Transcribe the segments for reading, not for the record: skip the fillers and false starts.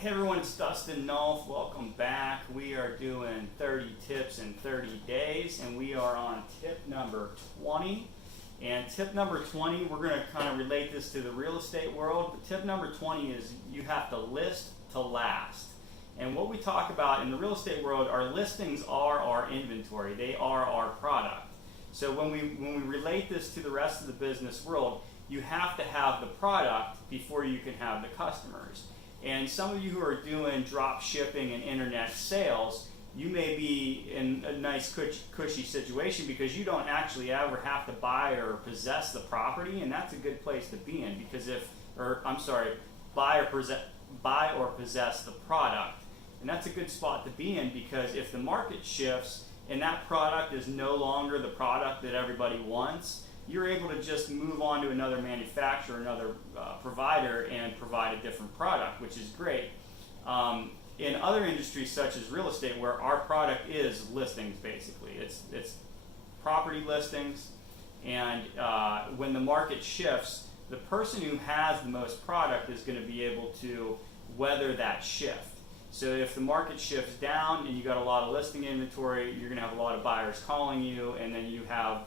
Hey everyone, it's Dustin, Nulf. Welcome back. We are doing 30 tips in 30 days, and we are on tip number 20. And tip number 20, we're going to kind of relate this to the real estate world. But tip number 20 is you have to list to last. And what we talk about in the real estate world, our listings are our inventory. They are our product. So when we relate this to the rest of the business world, you have to have the product before you can have the customers. And some of you who are doing drop shipping and internet sales, you may be in a nice cushy situation because you don't actually ever have to buy or possess the property, and that's a good place to be in because buy or possess the product. And that's a good spot to be in because if the market shifts and that product is no longer the product that everybody wants, you're able to just move on to another manufacturer, another provider, and provide a different product, which is great. In other industries such as real estate, where our product is listings, basically, it's property listings, and when the market shifts, the person who has the most product is going to be able to weather that shift. So if the market shifts down and you got a lot of listing inventory, you're going to have a lot of buyers calling you, and then you have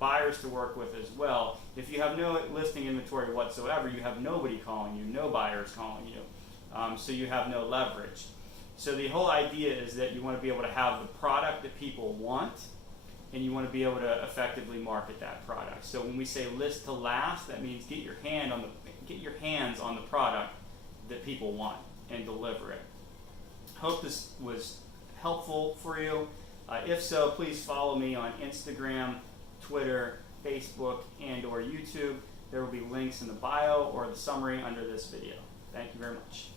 buyers to work with as well. If you have no listing inventory whatsoever, you have nobody calling you, no buyers calling you, so you have no leverage. So the whole idea is that you want to be able to have the product that people want, and you want to be able to effectively market that product. So when we say list to last, that means get your hands on the product that people want and deliver it. Hope this was helpful for you. If so, please follow me on Instagram, Twitter, Facebook, and/or YouTube. There will be links in the bio or the summary under this video. Thank you very much.